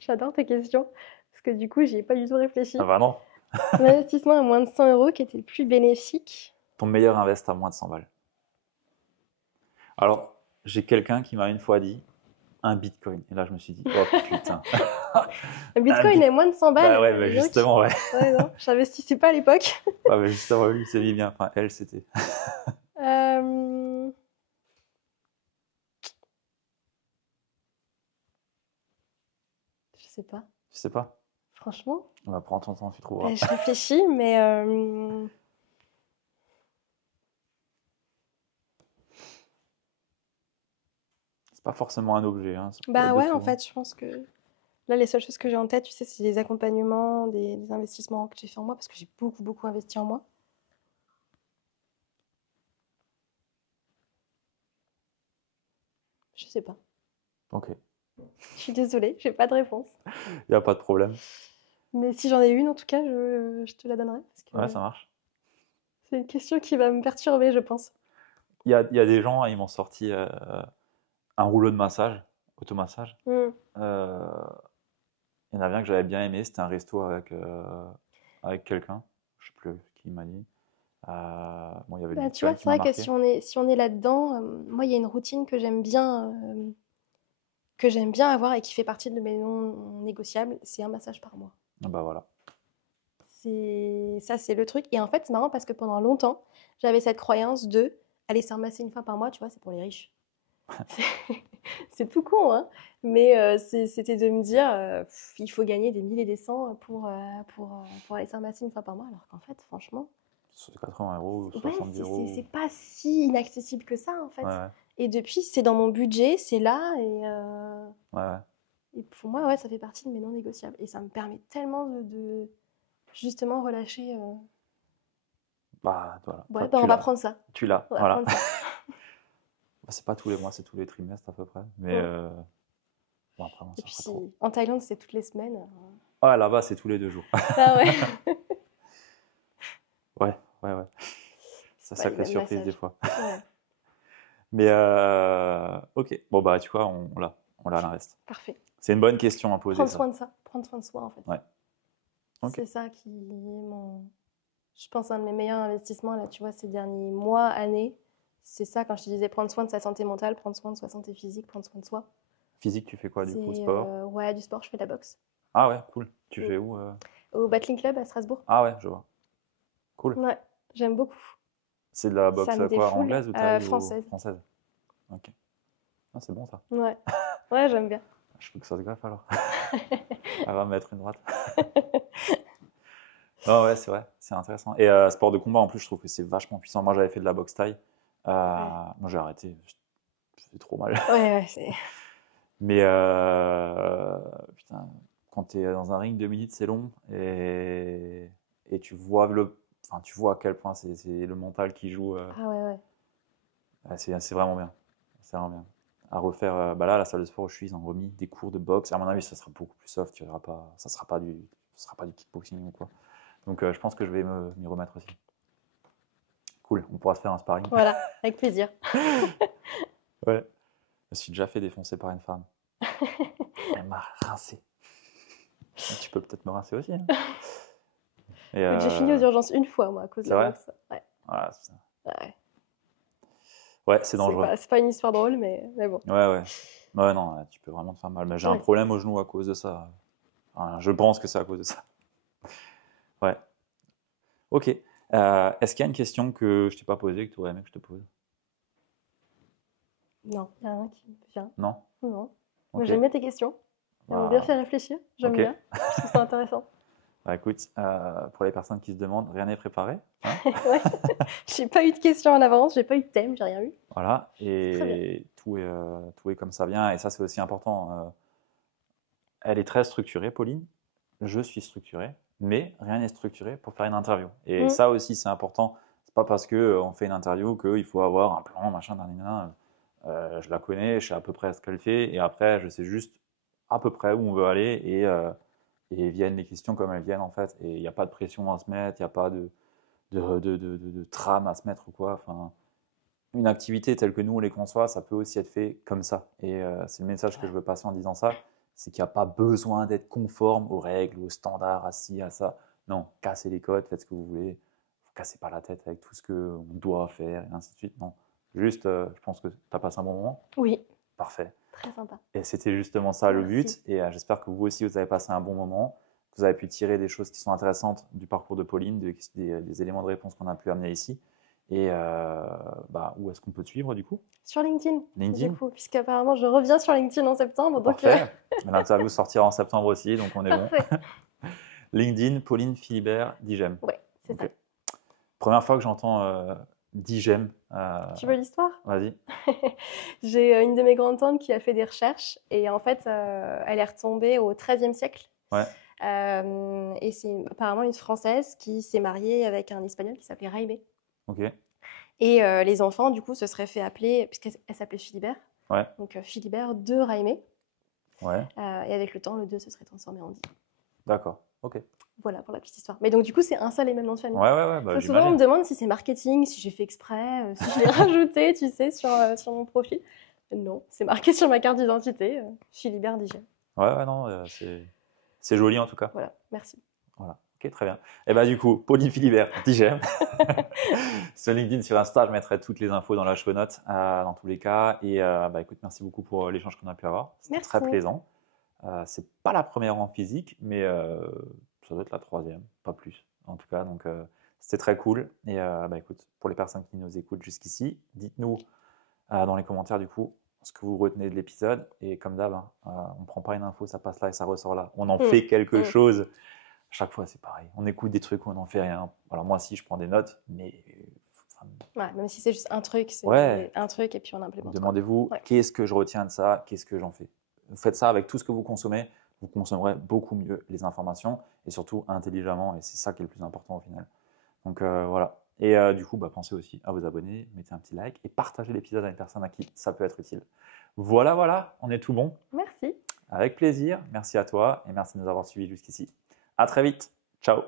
J'adore tes questions, parce que du coup, j'y ai pas du tout réfléchi. Ah bah non. L'investissement à moins de 100 euros qui était le plus bénéfique. Ton meilleur invest à moins de 100 balles. Alors, j'ai quelqu'un qui m'a une fois dit un bitcoin. Et là, je me suis dit, oh putain. Le Un Bitcoin est moins de 100 balles. Bah ouais, bah dis donc. justement, ouais. Ouais, non, j'investissais pas à l'époque. Ouais, bah justement, lui, c'est bien. Enfin, elle, c'était. Euh, Je sais pas. Tu sais pas? Franchement, On va prendre ton temps, tu trouveras. je réfléchis, mais C'est pas forcément un objet, hein. Ça peut bah être de ouais, en tout, hein. fait, je pense que là, les seules choses que j'ai en tête, tu sais, c'est les accompagnements, des investissements que j'ai fait en moi, parce que j'ai beaucoup, beaucoup investi en moi. Je sais pas. Ok, Je suis désolée, j'ai pas de réponse. il n'y a pas de problème. Mais si j'en ai une, en tout cas, je te la donnerai, parce Ouais, que ça marche. c'est une question qui va me perturber, je pense. Il y a des gens, ils m'ont sorti un rouleau de massage, automassage. Hmm. Euh, il y en avait un que j'avais bien aimé, c'était un resto avec quelqu'un. Je sais plus qui m'a dit. Bon, il y avait le Bah, tu Bitcoin vois, qui c'est m'a vrai que marqué. si on est là-dedans, moi, il y a une routine que j'aime bien avoir et qui fait partie de mes non négociables, c'est un massage par mois. Ah bah voilà. C'est le truc. Et en fait, c'est marrant parce que pendant longtemps, j'avais cette croyance de aller se ramasser une fois par mois, tu vois, c'est pour les riches. C'est c'est tout con, hein. Mais c'était de me dire, il faut gagner des 1000 et des cents pour aller se ramasser une fois par mois, alors qu'en fait, franchement, C'est 80 euros ou ouais, 70 euros. c'est pas si inaccessible que ça, en Ouais, fait. ouais, Et depuis, c'est dans mon budget, c'est là, ouais, ouais. et pour moi, ouais, ça fait partie de mes non négociables. Et ça me permet tellement justement relâcher. Bah voilà, Ouais, bah tu on va l'as. prendre ça. Tu l'as, On va voilà. prendre ça. Bah, c'est pas tous les mois, c'est tous les trimestres à peu près. Mais Mm. bon, après, bon, Et ça puis fera trop. en Thaïlande, c'est toutes les semaines. Ouais, là-bas, c'est tous les 2 jours. Ah ouais. Ouais, ouais, ouais. C'est Ouais, les sacrée mêmes surprise des massages. fois. Ouais, Mais ok, bon bah tu vois, on l'a à l'invest. parfait. C'est une bonne question à poser Prendre ça. soin de ça. Prendre soin de soi, en fait. Ouais, ok. C'est ça qui est je pense, un de mes meilleurs investissements, là, tu vois, ces derniers mois, années. C'est ça, quand je te disais prendre soin de sa santé mentale, prendre soin de sa santé physique, prendre soin de soi. Physique, tu fais quoi du C'est, coup? Sport? ouais, du sport, je fais de la boxe. Ah ouais, cool. Tu Mm. fais où? Au Battling Club à Strasbourg. Ah ouais, je vois. Cool. Ouais, j'aime beaucoup. C'est de la Ça boxe me quoi, défoule. anglaise ou thaï ou Française. française? Ok. Ah, c'est bon ça. Ouais, ouais, j'aime bien. Je veux que ça se greffe alors. Elle va me mettre une droite. Non, ouais, c'est vrai, c'est intéressant. Et sport de combat, en plus, je trouve que c'est vachement puissant. Moi, j'avais fait de la boxe thaï. Ouais, Moi, j'ai arrêté. C'était trop mal. ouais, ouais, c'est. Mais putain, quand tu es dans un ring, 2 minutes, c'est long. Et tu vois à quel point c'est le mental qui joue. Ah ouais, ouais. C'est vraiment bien. C'est vraiment bien. À refaire, bah là, la salle de sport où je suis, ils ont remis des cours de boxe. À mon avis, ça sera beaucoup plus soft. Ça sera pas du kickboxing ou quoi. Donc, je pense que je vais m'y remettre aussi. Cool, on pourra se faire un sparring. Voilà, avec plaisir. Ouais. Je me suis déjà fait défoncer par une femme. Elle m'a rincé. Tu peux peut-être me rincer aussi, hein. Et Écoute, j'ai fini aux urgences une fois, moi, à cause de c'est la vrai? boxe. Ouais, Voilà, c'est ça. ouais. Ouais, c'est dangereux. C'est pas une histoire drôle, mais bon. Ouais, ouais. Ouais, non, tu peux vraiment te faire mal. Mais j'ai un Ouais. problème au genou à cause de ça. Enfin, je pense que c'est à cause de ça. Ouais. Ok. Est-ce qu'il y a une question que je t'ai pas posée, que tu aurais aimé que je te pose? Non, il y a rien qui me vient. Non? Non. Moi, Ok. j'aime bien tes questions. Elles m'ont bien Bah, fait réfléchir. J'aime ok. bien. Je trouve ça intéressant. Bah, écoute, pour les personnes qui se demandent, rien n'est préparé, hein. Ouais. J'ai pas eu de questions en avance, j'ai pas eu de thème, j'ai rien eu. Voilà. Très bien. Et tout est comme ça vient. Et ça, c'est aussi important. elle est très structurée, Pauline. Je suis structuré, mais rien n'est structuré pour faire une interview. Et ça aussi, c'est important. C'est pas parce qu'on fait une interview qu'il faut avoir un plan, machin, nanana. Je la connais, je sais à peu près ce qu'elle fait, et après, je sais juste à peu près où on veut aller, et viennent les questions comme elles viennent, en fait. Et il n'y a pas de pression à se mettre, il n'y a pas de trame à se mettre ou quoi. Enfin, une activité telle que nous on les conçoit, ça peut aussi être fait comme ça. Et c'est le message que je veux passer en disant ça, c'est qu'il n'y a pas besoin d'être conforme aux règles, aux standards, à ci, à ça. Non, cassez les codes, faites ce que vous voulez. Vous cassez pas la tête avec tout ce qu'on doit faire et ainsi de suite. Non, juste, je pense que tu as passé un bon moment. Oui. Parfait. Très sympa. Et c'était justement ça le but. Et j'espère que vous aussi, vous avez passé un bon moment. Que vous avez pu tirer des choses qui sont intéressantes du parcours de Pauline, des éléments de réponse qu'on a pu amener ici. Et où est-ce qu'on peut te suivre du coup? Sur LinkedIn. LinkedIn. Du coup, puisqu'apparemment je reviens sur LinkedIn en septembre. Parfait. L'interview sortira en septembre aussi, donc on est bon. Parfait. LinkedIn, Pauline Philibert, DiGem. Ouais, c'est ça. Première fois que j'entends DiGem. Tu veux l'histoire? Vas-y. J'ai une de mes grandes tantes qui a fait des recherches et en fait, elle est retombée au XIIIe siècle. Ouais. Et c'est apparemment une Française qui s'est mariée avec un Espagnol qui s'appelait Jaime. Ok. Et les enfants, du coup, se seraient fait appeler, puisqu'elle s'appelait Philibert, ouais. Donc Philibert de Jaime. Ouais. Et avec le temps, le 2 se serait transformé en Di. D'accord, ok. Voilà pour la petite histoire. Mais donc, du coup, c'est un seul et même nom de famille. Ouais, souvent, on me demande si c'est marketing, si j'ai fait exprès, si je l'ai rajouté, tu sais, sur mon profil. Non, c'est marqué sur ma carte d'identité, Philibert DiGem. Ouais, non, c'est joli en tout cas. Voilà, merci. Voilà, ok, très bien. Et du coup, Pauline Philibert, DiGem. Sur LinkedIn, sur Insta, je mettrai toutes les infos dans la show note, dans tous les cas. Et écoute, merci beaucoup pour l'échange qu'on a pu avoir. C'était très plaisant. C'est pas la première en physique, mais ça doit être la troisième, pas plus. En tout cas, donc c'était très cool. Et écoute, pour les personnes qui nous écoutent jusqu'ici, dites-nous dans les commentaires du coup ce que vous retenez de l'épisode. Et comme d'hab, on prend pas une info, ça passe là et ça ressort là. On en fait quelque chose. Chaque fois, c'est pareil. On écoute des trucs, on n'en fait rien. Alors moi, si je prends des notes, mais même si c'est juste un truc, c'est un truc et puis on implémente. Demandez-vous qu'est-ce que je retiens de ça, qu'est-ce que j'en fais. Vous faites ça avec tout ce que vous consommez, vous consommerez beaucoup mieux les informations et surtout intelligemment, et c'est ça qui est le plus important au final. Donc voilà. Et du coup, pensez aussi à vous abonner, mettez un petit like et partagez l'épisode à une personne à qui ça peut être utile. Voilà, on est tout bon. Merci. Avec plaisir, merci à toi et merci de nous avoir suivis jusqu'ici. À très vite, ciao.